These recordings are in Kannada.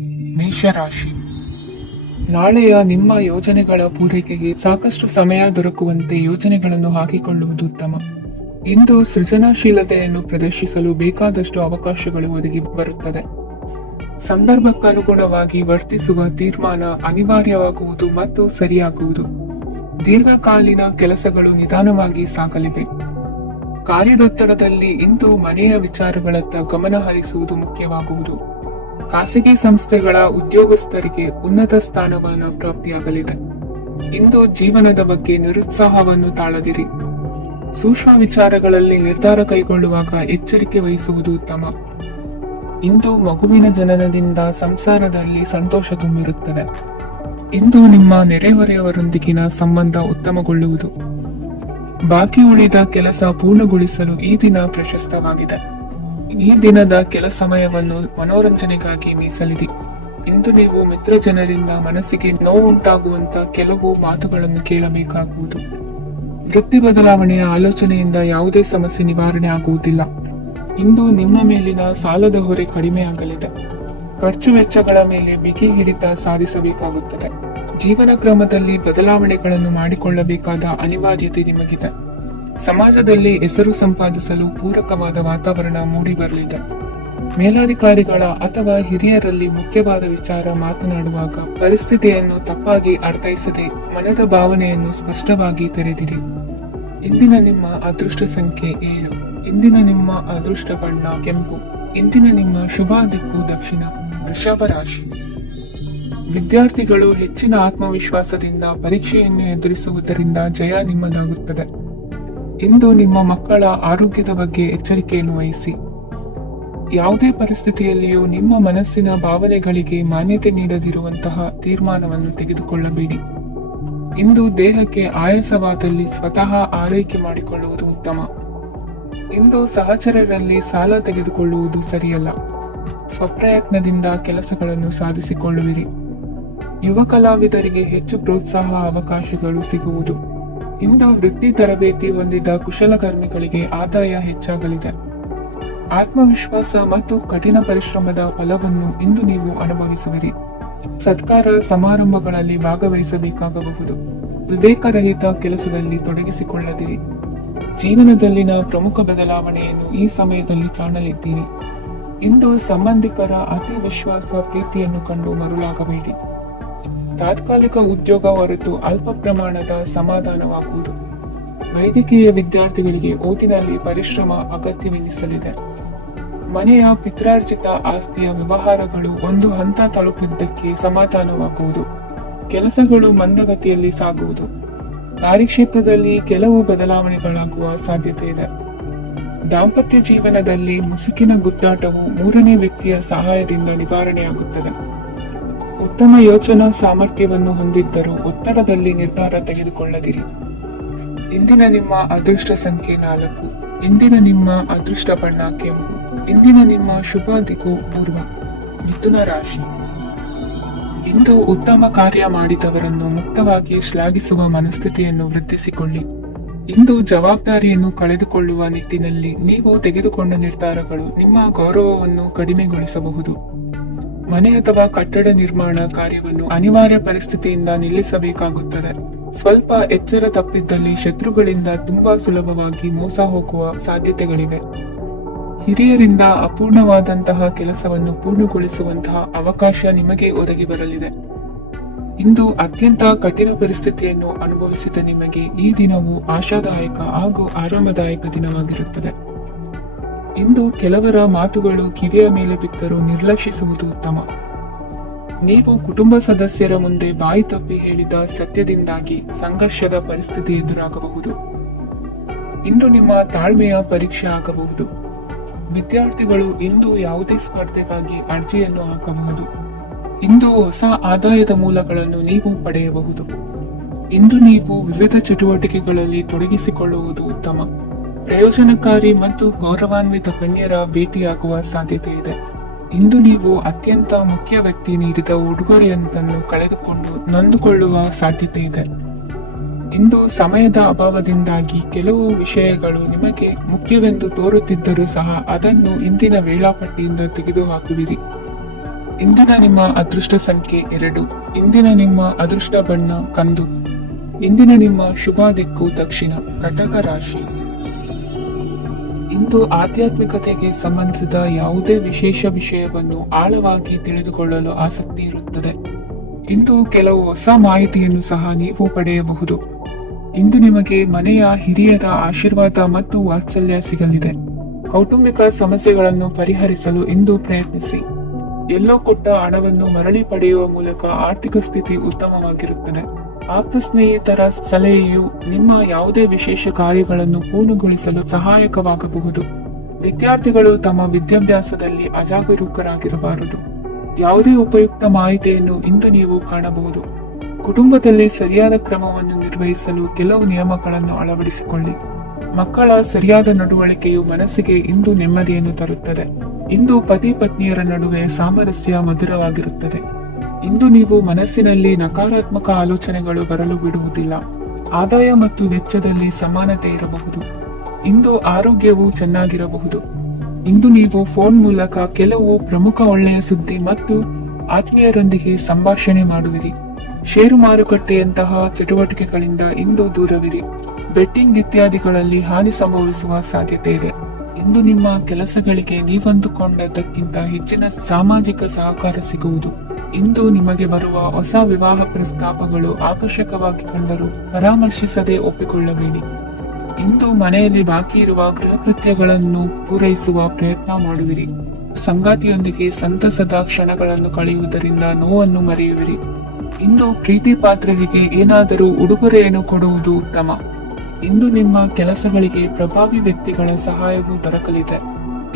ಮೇಷರಾಶಿ. ನಾಳೆಯ ನಿಮ್ಮ ಯೋಜನೆಗಳ ಪೂರೈಕೆಗೆ ಸಾಕಷ್ಟು ಸಮಯ ದೊರಕುವಂತೆ ಯೋಜನೆಗಳನ್ನು ಹಾಕಿಕೊಳ್ಳುವುದು ಉತ್ತಮ. ಇಂದು ಸೃಜನಶೀಲತೆಯನ್ನು ಪ್ರದರ್ಶಿಸಲು ಬೇಕಾದಷ್ಟು ಅವಕಾಶಗಳು ಒದಗಿ ಬರುತ್ತದೆ. ಸಂದರ್ಭಕ್ಕನುಗುಣವಾಗಿ ವರ್ತಿಸುವ ತೀರ್ಮಾನ ಅನಿವಾರ್ಯವಾಗುವುದು ಮತ್ತು ಸರಿಯಾಗುವುದು. ದೀರ್ಘಕಾಲೀನ ಕೆಲಸಗಳು ನಿಧಾನವಾಗಿ ಸಾಗಲಿವೆ. ಕಾರ್ಯದೊತ್ತಡದಲ್ಲಿ ಇಂದು ಮನೆಯ ವಿಚಾರಗಳತ್ತ ಗಮನ ಹರಿಸುವುದು ಮುಖ್ಯವಾಗುವುದು. ಖಾಸಗಿ ಸಂಸ್ಥೆಗಳ ಉದ್ಯೋಗಸ್ಥರಿಗೆ ಉನ್ನತ ಸ್ಥಾನಮಾನ ಪ್ರಾಪ್ತಿಯಾಗಲಿದೆ. ಇಂದು ಜೀವನದ ಬಗ್ಗೆ ನಿರುತ್ಸಾಹವನ್ನು ತಾಳದಿರಿ. ಸೂಕ್ಷ್ಮ ವಿಚಾರಗಳಲ್ಲಿ ನಿರ್ಧಾರ ಕೈಗೊಳ್ಳುವಾಗ ಎಚ್ಚರಿಕೆ ವಹಿಸುವುದು ಉತ್ತಮ. ಇಂದು ಮಗುವಿನ ಜನನದಿಂದ ಸಂಸಾರದಲ್ಲಿ ಸಂತೋಷ ತುಂಬಿರುತ್ತದೆ. ಇಂದು ನಿಮ್ಮ ನೆರೆಹೊರೆಯವರೊಂದಿಗಿನ ಸಂಬಂಧ ಉತ್ತಮಗೊಳ್ಳುವುದು. ಬಾಕಿ ಉಳಿದ ಕೆಲಸ ಪೂರ್ಣಗೊಳಿಸಲು ಈ ದಿನ ಪ್ರಶಸ್ತವಾಗಿದೆ. ಈ ದಿನದ ಕೆಲ ಸಮಯವನ್ನು ಮನೋರಂಜನೆಗಾಗಿ ಮೀಸಲಿಡಿ. ಇಂದು ನೀವು ಮಿತ್ರ ಜನರಿಂದ ಮನಸ್ಸಿಗೆ ನೋವುಂಟಾಗುವಂತ ಕೆಲವು ಮಾತುಗಳನ್ನು ಕೇಳಬೇಕಾಗುವುದು. ವೃತ್ತಿ ಬದಲಾವಣೆಯ ಆಲೋಚನೆಯಿಂದ ಯಾವುದೇ ಸಮಸ್ಯೆ ನಿವಾರಣೆ ಆಗುವುದಿಲ್ಲ. ಇಂದು ನಿಮ್ಮ ಮೇಲಿನ ಸಾಲದ ಹೊರೆ ಕಡಿಮೆಯಾಗಲಿದೆ. ಖರ್ಚು ವೆಚ್ಚಗಳ ಮೇಲೆ ಬಿಗಿ ಹಿಡಿತ ಸಾಧಿಸಬೇಕಾಗುತ್ತದೆ. ಜೀವನ ಕ್ರಮದಲ್ಲಿ ಬದಲಾವಣೆಗಳನ್ನು ಮಾಡಿಕೊಳ್ಳಬೇಕಾದ ಅನಿವಾರ್ಯತೆ ನಿಮಗಿದೆ. ಸಮಾಜದಲ್ಲಿ ಹೆಸರು ಸಂಪಾದಿಸಲು ಪೂರಕವಾದ ವಾತಾವರಣ ಮೂಡಿ ಬರಲಿದೆ. ಮೇಲಾಧಿಕಾರಿಗಳ ಅಥವಾ ಹಿರಿಯರಲ್ಲಿ ಮುಖ್ಯವಾದ ವಿಚಾರ ಮಾತನಾಡುವಾಗ ಪರಿಸ್ಥಿತಿಯನ್ನು ತಪ್ಪಾಗಿ ಅರ್ಥೈಸದೆ ಮನದ ಭಾವನೆಯನ್ನು ಸ್ಪಷ್ಟವಾಗಿ ತೆರೆದಿಡಿ. ಇಂದಿನ ನಿಮ್ಮ ಅದೃಷ್ಟ ಸಂಖ್ಯೆ 7. ಇಂದಿನ ನಿಮ್ಮ ಅದೃಷ್ಟ ಬಣ್ಣ ಕೆಂಪು. ಇಂದಿನ ನಿಮ್ಮ ಶುಭ ದಿಕ್ಕು ದಕ್ಷಿಣ. ವೃಷಭ ರಾಶಿ. ವಿದ್ಯಾರ್ಥಿಗಳು ಹೆಚ್ಚಿನ ಆತ್ಮವಿಶ್ವಾಸದಿಂದ ಪರೀಕ್ಷೆಯನ್ನು ಎದುರಿಸುವುದರಿಂದ ಜಯ ನಿಮ್ಮದಾಗುತ್ತದೆ. ಇಂದು ನಿಮ್ಮ ಮಕ್ಕಳ ಆರೋಗ್ಯದ ಬಗ್ಗೆ ಎಚ್ಚರಿಕೆಯನ್ನು ವಹಿಸಿ. ಯಾವುದೇ ಪರಿಸ್ಥಿತಿಯಲ್ಲಿಯೂ ನಿಮ್ಮ ಮನಸ್ಸಿನ ಭಾವನೆಗಳಿಗೆ ಮಾನ್ಯತೆ ನೀಡದಿರುವಂತಹ ತೀರ್ಮಾನವನ್ನು ತೆಗೆದುಕೊಳ್ಳಬೇಡಿ. ಇಂದು ದೇಹಕ್ಕೆ ಆಯಾಸವಾದಲ್ಲಿ ಸ್ವತಃ ಆರೈಕೆ ಮಾಡಿಕೊಳ್ಳುವುದು ಉತ್ತಮ. ಇಂದು ಸಹಚರರಲ್ಲಿ ಸಾಲ ತೆಗೆದುಕೊಳ್ಳುವುದು ಸರಿಯಲ್ಲ. ಸ್ವಪ್ರಯತ್ನದಿಂದ ಕೆಲಸಗಳನ್ನು ಸಾಧಿಸಿಕೊಳ್ಳುವಿರಿ. ಯುವ ಕಲಾವಿದರಿಗೆ ಹೆಚ್ಚು ಪ್ರೋತ್ಸಾಹ ಅವಕಾಶಗಳು ಸಿಗುವುದು. ಇಂದು ವೃತ್ತಿ ತರಬೇತಿ ಹೊಂದಿದ ಕುಶಲಕರ್ಮಿಗಳಿಗೆ ಆದಾಯ ಹೆಚ್ಚಾಗಲಿದೆ. ಆತ್ಮವಿಶ್ವಾಸ ಮತ್ತು ಕಠಿಣ ಪರಿಶ್ರಮದ ಫಲವನ್ನು ಇಂದು ನೀವು ಅನುಭವಿಸುವಿರಿ. ಸತ್ಕಾರ ಸಮಾರಂಭಗಳಲ್ಲಿ ಭಾಗವಹಿಸಬೇಕಾಗಬಹುದು. ವಿವೇಕರಹಿತ ಕೆಲಸದಲ್ಲಿ ತೊಡಗಿಸಿಕೊಳ್ಳದಿರಿ. ಜೀವನದಲ್ಲಿನ ಪ್ರಮುಖ ಬದಲಾವಣೆಯನ್ನು ಈ ಸಮಯದಲ್ಲಿ ಕಾಣಲಿದ್ದೀರಿ. ಇಂದು ಸಂಬಂಧಿಕರ ಅತಿ ವಿಶ್ವಾಸ ಪ್ರೀತಿಯನ್ನು ಕಂಡು ಮರುಳಾಗಬೇಡಿ. ತಾತ್ಕಾಲಿಕ ಉದ್ಯೋಗ ಹೊರತು ಅಲ್ಪ ಪ್ರಮಾಣದ ಸಮಾಧಾನವಾಗುವುದು. ವೈದ್ಯಕೀಯ ವಿದ್ಯಾರ್ಥಿಗಳಿಗೆ ಓದಿನಲ್ಲಿ ಪರಿಶ್ರಮ ಅಗತ್ಯವೆನಿಸಲಿದೆ. ಮನೆಯ ಪಿತ್ರಾರ್ಜಿತ ಆಸ್ತಿಯ ವ್ಯವಹಾರಗಳು ಒಂದು ಹಂತ ತಲುಪಿದ್ದಕ್ಕೆ ಸಮಾಧಾನವಾಗುವುದು. ಕೆಲಸಗಳು ಮಂದಗತಿಯಲ್ಲಿ ಸಾಗುವುದು. ಕಾರ್ಯಕ್ಷೇತ್ರದಲ್ಲಿ ಕೆಲವು ಬದಲಾವಣೆಗಳಾಗುವ ಸಾಧ್ಯತೆ ಇದೆ. ದಾಂಪತ್ಯ ಜೀವನದಲ್ಲಿ ಮುಸುಕಿನ ಗುದ್ದಾಟವು ಮೂರನೇ ವ್ಯಕ್ತಿಯ ಸಹಾಯದಿಂದ ನಿವಾರಣೆಯಾಗುತ್ತದೆ. ಉತ್ತಮ ಯೋಚನಾ ಸಾಮರ್ಥ್ಯವನ್ನು ಹೊಂದಿದ್ದರೂ ಒತ್ತಡದಲ್ಲಿ ನಿರ್ಧಾರ ತೆಗೆದುಕೊಳ್ಳದಿರಿ. ಇಂದಿನ ನಿಮ್ಮ ಅದೃಷ್ಟ ಸಂಖ್ಯೆ 4. ಇಂದಿನ ನಿಮ್ಮ ಅದೃಷ್ಟ ಬಣ್ಣ ಕೆಂಪು. ಇಂದಿನ ನಿಮ್ಮ ಶುಭ ದಿಕ್ಕು ಪೂರ್ವ. ಮಿಥುನ ರಾಶಿ. ಇಂದು ಉತ್ತಮ ಕಾರ್ಯ ಮಾಡಿದವರನ್ನು ಮುಕ್ತವಾಗಿ ಶ್ಲಾಘಿಸುವ ಮನಸ್ಥಿತಿಯನ್ನು ವೃದ್ಧಿಸಿಕೊಳ್ಳಿ. ಇಂದು ಜವಾಬ್ದಾರಿಯನ್ನು ಕಳೆದುಕೊಳ್ಳುವ ನಿಟ್ಟಿನಲ್ಲಿ ನೀವು ತೆಗೆದುಕೊಂಡ ನಿರ್ಧಾರಗಳು ನಿಮ್ಮ ಗೌರವವನ್ನು ಕಡಿಮೆಗೊಳಿಸಬಹುದು. ಮನೆ ಅಥವಾ ಕಟ್ಟಡ ನಿರ್ಮಾಣ ಕಾರ್ಯವನ್ನು ಅನಿವಾರ್ಯ ಪರಿಸ್ಥಿತಿಯಿಂದ ನಿಲ್ಲಿಸಬೇಕಾಗುತ್ತದೆ. ಸ್ವಲ್ಪ ಎಚ್ಚರ ತಪ್ಪಿದ್ದಲ್ಲಿ ಶತ್ರುಗಳಿಂದ ತುಂಬಾ ಸುಲಭವಾಗಿ ಮೋಸ ಹೋಗುವ ಸಾಧ್ಯತೆಗಳಿವೆ. ಹಿರಿಯರಿಂದ ಅಪೂರ್ಣವಾದಂತಹ ಕೆಲಸವನ್ನು ಪೂರ್ಣಗೊಳಿಸುವಂತಹ ಅವಕಾಶ ನಿಮಗೆ ಒದಗಿ ಬರಲಿದೆ. ಇಂದು ಅತ್ಯಂತ ಕಠಿಣ ಪರಿಸ್ಥಿತಿಯನ್ನು ಅನುಭವಿಸಿದ ನಿಮಗೆ ಈ ದಿನವು ಆಶಾದಾಯಕ ಹಾಗೂ ಆರಾಮದಾಯಕ ದಿನವಾಗಿರುತ್ತದೆ. ಇಂದು ಕೆಲವರ ಮಾತುಗಳು ಕಿವಿಯ ಮೇಲೆ ಬಿದ್ದರೂ ನಿರ್ಲಕ್ಷಿಸುವುದು ಉತ್ತಮ. ನೀವು ಕುಟುಂಬ ಸದಸ್ಯರ ಮುಂದೆ ಬಾಯಿ ತಪ್ಪಿ ಹೇಳಿದ ಸತ್ಯದಿಂದಾಗಿ ಸಂಘರ್ಷದ ಪರಿಸ್ಥಿತಿ ಎದುರಾಗಬಹುದು. ಇಂದು ನಿಮ್ಮ ತಾಳ್ಮೆಯ ಪರೀಕ್ಷೆ ಆಗಬಹುದು. ವಿದ್ಯಾರ್ಥಿಗಳು ಇಂದು ಯಾವುದೇ ಸ್ಪರ್ಧೆಗಾಗಿ ಅರ್ಜಿಯನ್ನು ಹಾಕಬಹುದು. ಇಂದು ಹೊಸ ಆದಾಯದ ಮೂಲಗಳನ್ನು ನೀವು ಪಡೆಯಬಹುದು. ಇಂದು ನೀವು ವಿವಿಧ ಚಟುವಟಿಕೆಗಳಲ್ಲಿ ತೊಡಗಿಸಿಕೊಳ್ಳುವುದು ಉತ್ತಮ. ಪ್ರಯೋಜನಕಾರಿ ಮತ್ತು ಗೌರವಾನ್ವಿತ ಗಣ್ಯರ ಭೇಟಿಯಾಗುವ ಸಾಧ್ಯತೆ ಇದೆ. ಇಂದು ನೀವು ಅತ್ಯಂತ ಮುಖ್ಯ ವ್ಯಕ್ತಿ ನೀಡಿದ ಉಡುಗೊರೆಯೊಂದನ್ನು ಕಳೆದುಕೊಂಡು ನೊಂದುಕೊಳ್ಳುವ ಸಾಧ್ಯತೆ ಇದೆ. ಇಂದು ಸಮಯದ ಅಭಾವದಿಂದಾಗಿ ಕೆಲವು ವಿಷಯಗಳು ನಿಮಗೆ ಮುಖ್ಯವೆಂದು ತೋರುತ್ತಿದ್ದರೂ ಸಹ ಅದನ್ನು ಇಂದಿನ ವೇಳಾಪಟ್ಟಿಯಿಂದ ತೆಗೆದುಹಾಕುವಿರಿ. ಇಂದಿನ ನಿಮ್ಮ ಅದೃಷ್ಟ ಸಂಖ್ಯೆ 2. ಇಂದಿನ ನಿಮ್ಮ ಅದೃಷ್ಟ ಬಣ್ಣ ಕಂದು. ಇಂದಿನ ನಿಮ್ಮ ಶುಭ ದಿಕ್ಕು ದಕ್ಷಿಣ. ಕಟಕ ರಾಶಿ. ಇಂದು ಆಧ್ಯಾತ್ಮಿಕತೆಗೆ ಸಂಬಂಧಿಸಿದ ಯಾವುದೇ ವಿಶೇಷ ವಿಷಯವನ್ನು ಆಳವಾಗಿ ತಿಳಿದುಕೊಳ್ಳಲು ಆಸಕ್ತಿ ಇರುತ್ತದೆ. ಇಂದು ಕೆಲವು ಹೊಸ ಮಾಹಿತಿಯನ್ನು ಸಹ ನೀವು ಪಡೆಯಬಹುದು. ಇಂದು ನಿಮಗೆ ಮನೆಯ ಹಿರಿಯರ ಆಶೀರ್ವಾದ ಮತ್ತು ವಾತ್ಸಲ್ಯ ಸಿಗಲಿದೆ. ಕೌಟುಂಬಿಕ ಸಮಸ್ಯೆಗಳನ್ನು ಪರಿಹರಿಸಲು ಇಂದು ಪ್ರಯತ್ನಿಸಿ. ಎಲ್ಲೋ ಕೊಟ್ಟ ಹಣವನ್ನು ಮರಳಿ ಪಡೆಯುವ ಮೂಲಕ ಆರ್ಥಿಕ ಸ್ಥಿತಿ ಉತ್ತಮವಾಗಿರುತ್ತದೆ. ಆಪ್ತ ಸ್ನೇಹಿತರ ಸಲಹೆಯು ನಿಮ್ಮ ಯಾವುದೇ ವಿಶೇಷ ಕಾರ್ಯಗಳನ್ನು ಪೂರ್ಣಗೊಳಿಸಲು ಸಹಾಯಕವಾಗಬಹುದು. ವಿದ್ಯಾರ್ಥಿಗಳು ತಮ್ಮ ವಿದ್ಯಾಭ್ಯಾಸದಲ್ಲಿ ಅಜಾಗರೂಕರಾಗಿರಬಾರದು. ಯಾವುದೇ ಉಪಯುಕ್ತ ಮಾಹಿತಿಯನ್ನು ಇಂದು ನೀವು ಕಾಣಬಹುದು. ಕುಟುಂಬದಲ್ಲಿ ಸರಿಯಾದ ಕ್ರಮವನ್ನು ನಿರ್ವಹಿಸಲು ಕೆಲವು ನಿಯಮಗಳನ್ನು ಅಳವಡಿಸಿಕೊಳ್ಳಿ. ಮಕ್ಕಳ ಸರಿಯಾದ ನಡವಳಿಕೆಯು ಮನಸ್ಸಿಗೆ ಇಂದು ನೆಮ್ಮದಿಯನ್ನು ತರುತ್ತದೆ. ಇಂದು ಪತಿ ಪತ್ನಿಯರ ನಡುವೆ ಸಾಮರಸ್ಯ ಮಧುರವಾಗಿರುತ್ತದೆ. ಇಂದು ನೀವು ಮನಸ್ಸಿನಲ್ಲಿ ನಕಾರಾತ್ಮಕ ಆಲೋಚನೆಗಳು ಬರಲು ಬಿಡುವುದಿಲ್ಲ. ಆದಾಯ ಮತ್ತು ವೆಚ್ಚದಲ್ಲಿ ಸಮಾನತೆ ಇರಬಹುದು. ಇಂದು ಆರೋಗ್ಯವು ಚೆನ್ನಾಗಿರಬಹುದು. ಇಂದು ನೀವು ಫೋನ್ ಮೂಲಕ ಕೆಲವು ಪ್ರಮುಖ ಒಳ್ಳೆಯ ಸುದ್ದಿ ಮತ್ತು ಆತ್ಮೀಯರೊಂದಿಗೆ ಸಂಭಾಷಣೆ ಮಾಡುವಿರಿ. ಷೇರು ಮಾರುಕಟ್ಟೆಯಂತಹ ಚಟುವಟಿಕೆಗಳಿಂದ ಇಂದು ದೂರವಿರಿ. ಬೆಟ್ಟಿಂಗ್ ಇತ್ಯಾದಿಗಳಲ್ಲಿ ಹಾನಿ ಸಂಭವಿಸುವ ಸಾಧ್ಯತೆ ಇದೆ. ಇಂದು ನಿಮ್ಮ ಕೆಲಸಗಳಿಗೆ ನೀವಂದುಕೊಂಡದ್ದಕ್ಕಿಂತ ಹೆಚ್ಚಿನ ಸಾಮಾಜಿಕ ಸಹಕಾರ ಸಿಗುವುದು. ಇಂದು ನಿಮಗೆ ಬರುವ ಹೊಸ ವಿವಾಹ ಪ್ರಸ್ತಾಪಗಳು ಆಕರ್ಷಕವಾಗಿ ಕಂಡರೂ ಪರಾಮರ್ಶಿಸದೆ ಒಪ್ಪಿಕೊಳ್ಳಬೇಡಿ. ಇಂದು ಮನೆಯಲ್ಲಿ ಬಾಕಿ ಇರುವ ಗೃಹ ಕೃತ್ಯಗಳನ್ನು ಪೂರೈಸುವ ಪ್ರಯತ್ನ ಮಾಡುವಿರಿ. ಸಂಗಾತಿಯೊಂದಿಗೆ ಸಂತಸದ ಕ್ಷಣಗಳನ್ನು ಕಳೆಯುವುದರಿಂದ ನೋವನ್ನು ಮರೆಯುವಿರಿ. ಇಂದು ಪ್ರೀತಿ ಪಾತ್ರರಿಗೆ ಏನಾದರೂ ಉಡುಗೊರೆಯನ್ನು ಕೊಡುವುದು ಉತ್ತಮ. ಇಂದು ನಿಮ್ಮ ಕೆಲಸಗಳಿಗೆ ಪ್ರಭಾವಿ ವ್ಯಕ್ತಿಗಳ ಸಹಾಯವೂ ದೊರಕಲಿದೆ.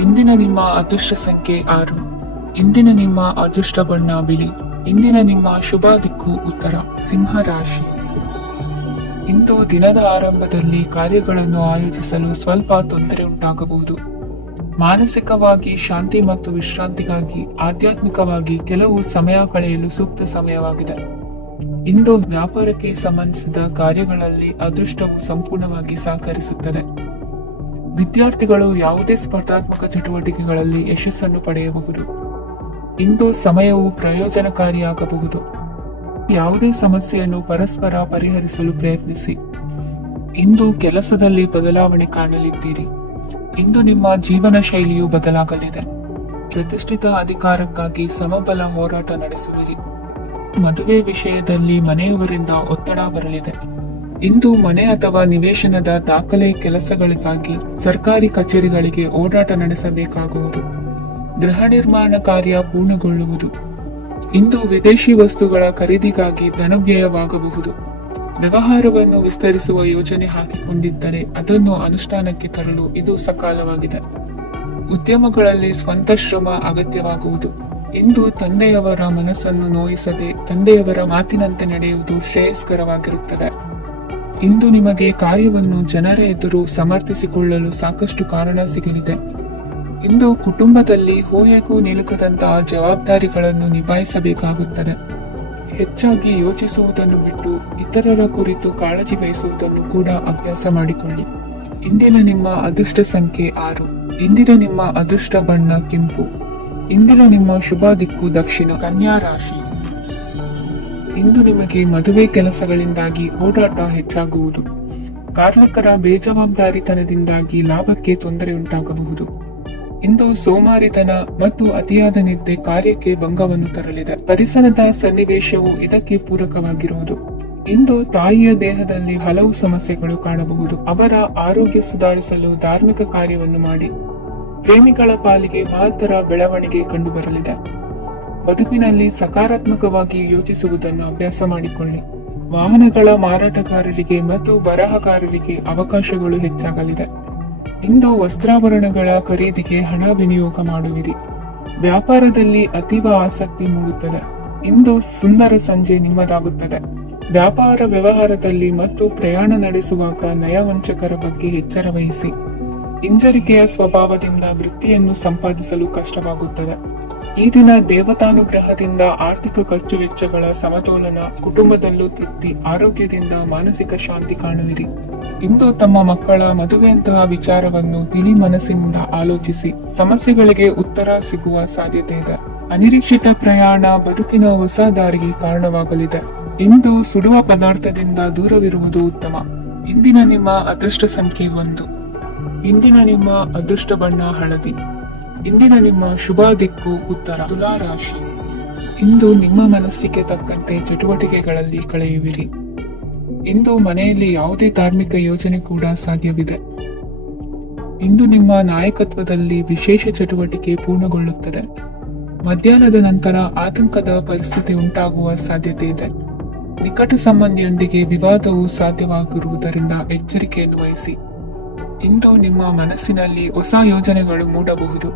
ಇಂದಿನ ನಿಮ್ಮ ಅದೃಷ್ಟ ಸಂಖ್ಯೆ 6. ಇಂದಿನ ನಿಮ್ಮ ಅದೃಷ್ಟ ಬಣ್ಣ ಬಿಳಿ. ಇಂದಿನ ನಿಮ್ಮ ಶುಭ ದಿಕ್ಕು ಉತ್ತರ. ಸಿಂಹ ರಾಶಿ. ಇಂದು ದಿನದ ಆರಂಭದಲ್ಲಿ ಕಾರ್ಯಗಳನ್ನು ಆಯೋಜಿಸಲು ಸ್ವಲ್ಪ ತೊಂದರೆ ಉಂಟಾಗಬಹುದು. ಮಾನಸಿಕವಾಗಿ ಶಾಂತಿ ಮತ್ತು ವಿಶ್ರಾಂತಿಗಾಗಿ ಆಧ್ಯಾತ್ಮಿಕವಾಗಿ ಕೆಲವು ಸಮಯ ಕಳೆಯಲು ಸೂಕ್ತ ಸಮಯವಾಗಿದೆ. ಇಂದು ವ್ಯಾಪಾರಕ್ಕೆ ಸಂಬಂಧಿಸಿದ ಕಾರ್ಯಗಳಲ್ಲಿ ಅದೃಷ್ಟವು ಸಂಪೂರ್ಣವಾಗಿ ಸಹಕರಿಸುತ್ತದೆ. ವಿದ್ಯಾರ್ಥಿಗಳು ಯಾವುದೇ ಸ್ಪರ್ಧಾತ್ಮಕ ಚಟುವಟಿಕೆಗಳಲ್ಲಿ ಯಶಸ್ಸನ್ನು ಪಡೆಯಬಹುದು. ಇಂದು ಸಮಯವು ಪ್ರಯೋಜನಕಾರಿಯಾಗಬಹುದು. ಯಾವುದೇ ಸಮಸ್ಯೆಯನ್ನು ಪರಸ್ಪರ ಪರಿಹರಿಸಲು ಪ್ರಯತ್ನಿಸಿ. ಇಂದು ಕೆಲಸದಲ್ಲಿ ಬದಲಾವಣೆ ಕಾಣಲಿದ್ದೀರಿ. ಇಂದು ನಿಮ್ಮ ಜೀವನ ಶೈಲಿಯು ಬದಲಾಗಲಿದೆ. ಪ್ರತಿಷ್ಠಿತ ಅಧಿಕಾರಕ್ಕಾಗಿ ಸಮಬಲ ಹೋರಾಟ ನಡೆಸುವಿರಿ. ಮದುವೆ ವಿಷಯದಲ್ಲಿ ಮನೆಯವರಿಂದ ಒತ್ತಡ ಬರಲಿದೆ. ಇಂದು ಮನೆ ಅಥವಾ ನಿವೇಶನದ ದಾಖಲೆ ಕೆಲಸಗಳಿಗಾಗಿ ಸರ್ಕಾರಿ ಕಚೇರಿಗಳಿಗೆ ಓಡಾಟ ನಡೆಸಬೇಕಾಗುವುದು. ಗೃಹ ನಿರ್ಮಾಣ ಕಾರ್ಯ ಪೂರ್ಣಗೊಳ್ಳುವುದು. ಇಂದು ವಿದೇಶಿ ವಸ್ತುಗಳ ಖರೀದಿಗಾಗಿ ಧನವ್ಯಯವಾಗಬಹುದು. ವ್ಯವಹಾರವನ್ನು ವಿಸ್ತರಿಸುವ ಯೋಜನೆ ಹಾಕಿಕೊಂಡಿದ್ದರೆ ಅದನ್ನು ಅನುಷ್ಠಾನಕ್ಕೆ ತರಲು ಇದು ಸಕಾಲವಾಗಿದೆ. ಉದ್ಯಮಗಳಲ್ಲಿ ಸ್ವಂತ ಶ್ರಮ ಅಗತ್ಯವಾಗುವುದು. ಇಂದು ತಂದೆಯವರ ಮನಸ್ಸನ್ನು ನೋಯಿಸದೆ ತಂದೆಯವರ ಮಾತಿನಂತೆ ನಡೆಯುವುದು ಶ್ರೇಯಸ್ಕರವಾಗಿರುತ್ತದೆ. ಇಂದು ನಿಮಗೆ ಕಾರ್ಯವನ್ನು ಜನರ ಎದುರು ಸಮರ್ಥಿಸಿಕೊಳ್ಳಲು ಸಾಕಷ್ಟು ಕಾರಣ ಸಿಗಲಿದೆ. ಇಂದು ಕುಟುಂಬದಲ್ಲಿ ಹೂಯೆಗೂ ನಿಲುಕದಂತಹ ಜವಾಬ್ದಾರಿಗಳನ್ನು ನಿಭಾಯಿಸಬೇಕಾಗುತ್ತದೆ. ಹೆಚ್ಚಾಗಿ ಯೋಚಿಸುವುದನ್ನು ಬಿಟ್ಟು ಇತರರ ಕುರಿತು ಕಾಳಜಿ ವಹಿಸುವುದನ್ನು ಕೂಡ ಅಭ್ಯಾಸ ಮಾಡಿಕೊಳ್ಳಿ. ಇಂದಿನ ನಿಮ್ಮ ಅದೃಷ್ಟ ಸಂಖ್ಯೆ 6. ಇಂದಿನ ನಿಮ್ಮ ಅದೃಷ್ಟ ಬಣ್ಣ ಕೆಂಪು. ಇಂದಿನ ನಿಮ್ಮ ಶುಭ ದಿಕ್ಕು ದಕ್ಷಿಣ. ಕನ್ಯಾ ರಾಶಿ. ಇಂದು ನಿಮಗೆ ಮದುವೆ ಕೆಲಸಗಳಿಂದಾಗಿ ಓಡಾಟ ಹೆಚ್ಚಾಗುವುದು. ಕಾರ್ಮಿಕರ ಬೇಜವಾಬ್ದಾರಿತನದಿಂದಾಗಿ ಲಾಭಕ್ಕೆ ತೊಂದರೆ ಉಂಟಾಗಬಹುದು. ಇಂದು ಸೋಮಾರಿತನ ಮತ್ತು ಅತಿಯಾದ ನಿದ್ದೆ ಕಾರ್ಯಕ್ಕೆ ಭಂಗವನ್ನು ತರಲಿದೆ. ಪರಿಸರದ ಸನ್ನಿವೇಶವು ಇದಕ್ಕೆ ಪೂರಕವಾಗಿರುವುದು. ಇಂದು ತಾಯಿಯ ದೇಹದಲ್ಲಿ ಹಲವು ಸಮಸ್ಯೆಗಳು ಕಾಣಬಹುದು. ಅವರ ಆರೋಗ್ಯ ಸುಧಾರಿಸಲು ಧಾರ್ಮಿಕ ಕಾರ್ಯವನ್ನು ಮಾಡಿ. ಪ್ರೇಮಿಗಳ ಪಾಲಿಗೆ ಮಹತ್ತರ ಬೆಳವಣಿಗೆ ಕಂಡುಬರಲಿದೆ. ಬದುಕಿನಲ್ಲಿ ಸಕಾರಾತ್ಮಕವಾಗಿ ಯೋಚಿಸುವುದನ್ನು ಅಭ್ಯಾಸ ಮಾಡಿಕೊಳ್ಳಿ. ವಾಹನಗಳ ಮಾರಾಟಗಾರರಿಗೆ ಮತ್ತು ಬರಹಗಾರರಿಗೆ ಅವಕಾಶಗಳು ಹೆಚ್ಚಾಗಲಿದೆ. ಇಂದು ವಸ್ತ್ರಾಭರಣಗಳ ಖರೀದಿಗೆ ಹಣ ವಿನಿಯೋಗ ಮಾಡುವಿರಿ. ವ್ಯಾಪಾರದಲ್ಲಿ ಅತೀವ ಆಸಕ್ತಿ ಮೂಡುತ್ತದೆ. ಇಂದು ಸುಂದರ ಸಂಜೆ ನಿಮ್ಮದಾಗುತ್ತದೆ. ವ್ಯಾಪಾರ ವ್ಯವಹಾರದಲ್ಲಿ ಮತ್ತು ಪ್ರಯಾಣ ನಡೆಸುವಾಗ ನಯವಂಚಕರ ಬಗ್ಗೆ ಎಚ್ಚರ ವಹಿಸಿ. ಹಿಂಜರಿಕೆಯ ಸ್ವಭಾವದಿಂದ ವೃತ್ತಿಯನ್ನು ಸಂಪಾದಿಸಲು ಕಷ್ಟವಾಗುತ್ತದೆ. ಈ ದಿನ ದೇವತಾನುಗ್ರಹದಿಂದ ಆರ್ಥಿಕ ಖರ್ಚು ವೆಚ್ಚಗಳ ಸಮತೋಲನ, ಕುಟುಂಬದಲ್ಲೂ ತೃಪ್ತಿ, ಆರೋಗ್ಯದಿಂದ ಮಾನಸಿಕ ಶಾಂತಿ ಕಾಣುವಿರಿ. ಇಂದು ತಮ್ಮ ಮಕ್ಕಳ ಮದುವೆಯಂತಹ ವಿಚಾರವನ್ನು ತಿಳಿ ಮನಸ್ಸಿನಿಂದ ಆಲೋಚಿಸಿ. ಸಮಸ್ಯೆಗಳಿಗೆ ಉತ್ತರ ಸಿಗುವ ಸಾಧ್ಯತೆ ಇದೆ. ಅನಿರೀಕ್ಷಿತ ಪ್ರಯಾಣ ಬದುಕಿನ ಹೊಸ ದಾರಿಗೆ ಕಾರಣವಾಗಲಿದೆ. ಇಂದು ಸುಡುವ ಪದಾರ್ಥದಿಂದ ದೂರವಿರುವುದು ಉತ್ತಮ. ಇಂದಿನ ನಿಮ್ಮ ಅದೃಷ್ಟ ಸಂಖ್ಯೆ 1. ಇಂದಿನ ನಿಮ್ಮ ಅದೃಷ್ಟ ಬಣ್ಣ ಹಳದಿ. ಇಂದಿನ ನಿಮ್ಮ ಶುಭ ದಿಕ್ಕು ಉತ್ತರ. ತುಲಾ ರಾಶಿ. ಇಂದು ನಿಮ್ಮ ಮನಸ್ಸಿಗೆ ತಕ್ಕಂತೆ ಚಟುವಟಿಕೆಗಳಲ್ಲಿ ಕಳೆಯುವಿರಿ. ಇಂದು ಮನೆಯಲ್ಲಿ ಯಾವುದೇ ಧಾರ್ಮಿಕ ಯೋಜನೆ ಕೂಡ ಸಾಧ್ಯವಿದೆ. ಇಂದು ನಿಮ್ಮ ನಾಯಕತ್ವದಲ್ಲಿ ವಿಶೇಷ ಚಟುವಟಿಕೆ ಪೂರ್ಣಗೊಳ್ಳುತ್ತದೆ. ಮಧ್ಯಾಹ್ನದ ನಂತರ ಆತಂಕದ ಪರಿಸ್ಥಿತಿ ಉಂಟಾಗುವ ಸಾಧ್ಯತೆ ಇದೆ. ನಿಕಟ ಸಂಬಂಧಿಯೊಂದಿಗೆ ವಿವಾದವು ಸಾಧ್ಯವಾಗಿರುವುದರಿಂದ ಎಚ್ಚರಿಕೆಯನ್ನು ವಹಿಸಿ. ಇಂದು ನಿಮ್ಮ ಮನಸ್ಸಿನಲ್ಲಿ ಹೊಸ ಯೋಜನೆಗಳು ಮೂಡಬಹುದು.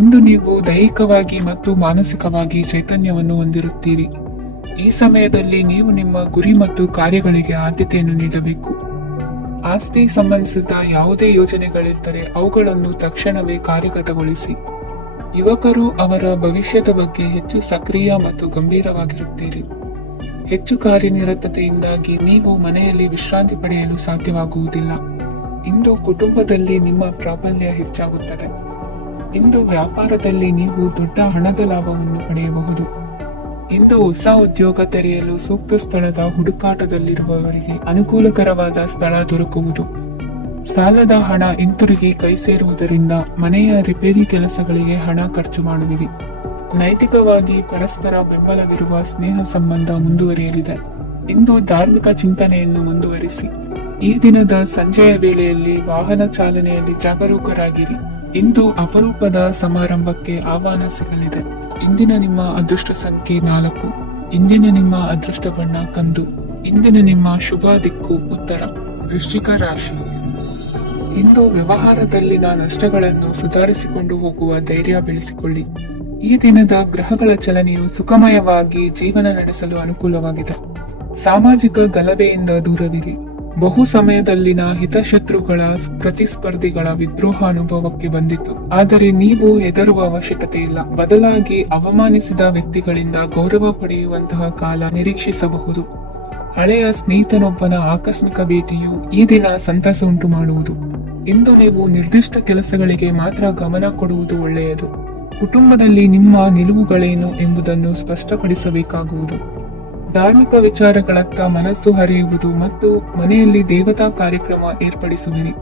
ಇಂದು ನೀವು ದೈಹಿಕವಾಗಿ ಮತ್ತು ಮಾನಸಿಕವಾಗಿ ಚೈತನ್ಯವನ್ನು ಹೊಂದಿರುತ್ತೀರಿ. ಈ ಸಮಯದಲ್ಲಿ ನೀವು ನಿಮ್ಮ ಗುರಿ ಮತ್ತು ಕಾರ್ಯಗಳಿಗೆ ಆದ್ಯತೆಯನ್ನು ನೀಡಬೇಕು. ಆಸ್ತಿ ಸಂಬಂಧಿಸಿದ ಯಾವುದೇ ಯೋಜನೆಗಳಿದ್ದರೆ ಅವುಗಳನ್ನು ತಕ್ಷಣವೇ ಕಾರ್ಯಗತಗೊಳಿಸಿ. ಯುವಕರು ಅವರ ಭವಿಷ್ಯದ ಬಗ್ಗೆ ಹೆಚ್ಚು ಸಕ್ರಿಯ ಮತ್ತು ಗಂಭೀರವಾಗಿರುತ್ತೀರಿ. ಹೆಚ್ಚು ಕಾರ್ಯನಿರತತೆಯಿಂದಾಗಿ ನೀವು ಮನೆಯಲ್ಲಿ ವಿಶ್ರಾಂತಿ ಪಡೆಯಲು ಸಾಧ್ಯವಾಗುವುದಿಲ್ಲ. ಇಂದು ಕುಟುಂಬದಲ್ಲಿ ನಿಮ್ಮ ಪ್ರಾಬಲ್ಯ ಹೆಚ್ಚಾಗುತ್ತದೆ. ಇಂದು ವ್ಯಾಪಾರದಲ್ಲಿ ನೀವು ದೊಡ್ಡ ಹಣದ ಲಾಭವನ್ನು ಪಡೆಯಬಹುದು. ಇಂದು ಹೊಸ ಉದ್ಯೋಗ ತೆರೆಯಲು ಸೂಕ್ತ ಸ್ಥಳದ ಹುಡುಕಾಟದಲ್ಲಿರುವವರಿಗೆ ಅನುಕೂಲಕರವಾದ ಸ್ಥಳ ದೊರಕುವುದು. ಸಾಲದ ಹಣ ಹಿಂತಿರುಗಿ ಕೈ ಸೇರುವುದರಿಂದ ಮನೆಯ ರಿಪೇರಿ ಕೆಲಸಗಳಿಗೆ ಹಣ ಖರ್ಚು ಮಾಡುವಿರಿ. ನೈತಿಕವಾಗಿ ಪರಸ್ಪರ ಬೆಂಬಲವಿರುವ ಸ್ನೇಹ ಸಂಬಂಧ ಮುಂದುವರಿಯಲಿದೆ. ಇಂದು ಧಾರ್ಮಿಕ ಚಿಂತನೆಯನ್ನು ಮುಂದುವರಿಸಿ. ಈ ದಿನದ ಸಂಜೆಯ ವೇಳೆಯಲ್ಲಿ ವಾಹನ ಚಾಲನೆಯಲ್ಲಿ ಜಾಗರೂಕರಾಗಿರಿ. ಇಂದು ಅಪರೂಪದ ಸಮಾರಂಭಕ್ಕೆ ಆಹ್ವಾನ ಸಿಗಲಿದೆ. ಇಂದಿನ ನಿಮ್ಮ ಅದೃಷ್ಟ ಸಂಖ್ಯೆ 4. ಇಂದಿನ ನಿಮ್ಮ ಅದೃಷ್ಟ ಬಣ್ಣ ಕಂದು. ಇಂದಿನ ನಿಮ್ಮ ಶುಭ ದಿಕ್ಕು ಉತ್ತರ. ವೃಶ್ಚಿಕ ರಾಶಿ. ಇಂದು ವ್ಯವಹಾರದಲ್ಲಿನ ನಷ್ಟಗಳನ್ನು ಸುಧಾರಿಸಿಕೊಂಡು ಹೋಗುವ ಧೈರ್ಯ ಬೆಳೆಸಿಕೊಳ್ಳಿ. ಈ ದಿನದ ಗ್ರಹಗಳ ಚಲನೆಯು ಸುಖಮಯವಾಗಿ ಜೀವನ ನಡೆಸಲು ಅನುಕೂಲವಾಗಿದೆ. ಸಾಮಾಜಿಕ ಗಲಭೆಯಿಂದ ದೂರವಿರಿ. ಬಹು ಸಮಯದಲ್ಲಿನ ಹಿತಶತ್ರುಗಳ ಪ್ರತಿಸ್ಪರ್ಧಿಗಳ ವಿದ್ರೋಹ ಅನುಭವಕ್ಕೆ ಬಂದಿತು. ಆದರೆ ನೀವು ಹೆದರುವ ಅವಶ್ಯಕತೆ ಇಲ್ಲ. ಬದಲಾಗಿ ಅವಮಾನಿಸಿದ ವ್ಯಕ್ತಿಗಳಿಂದ ಗೌರವ ಪಡೆಯುವಂತಹ ಕಾಲ ನಿರೀಕ್ಷಿಸಬಹುದು. ಹಳೆಯ ಸ್ನೇಹಿತನೊಬ್ಬನ ಆಕಸ್ಮಿಕ ಭೇಟಿಯು ಈ ದಿನ ಸಂತಸ ಉಂಟು ಮಾಡುವುದು. ಇಂದು ನೀವು ನಿರ್ದಿಷ್ಟ ಕೆಲಸಗಳಿಗೆ ಮಾತ್ರ ಗಮನ ಕೊಡುವುದು ಒಳ್ಳೆಯದು. ಕುಟುಂಬದಲ್ಲಿ ನಿಮ್ಮ ನಿಲುವುಗಳೇನು ಎಂಬುದನ್ನು ಸ್ಪಷ್ಟಪಡಿಸಬೇಕಾಗುವುದು. ಧಾರ್ಮಿಕ ವಿಚಾರಗಳತ್ತ ಮನಸ್ಸು ಹರಿಯುವುದು ಮತ್ತು ಮನೆಯಲ್ಲಿ ದೇವತಾ ಕಾರ್ಯಕ್ರಮ ಏರ್ಪಡಿಸುವಿರಿ.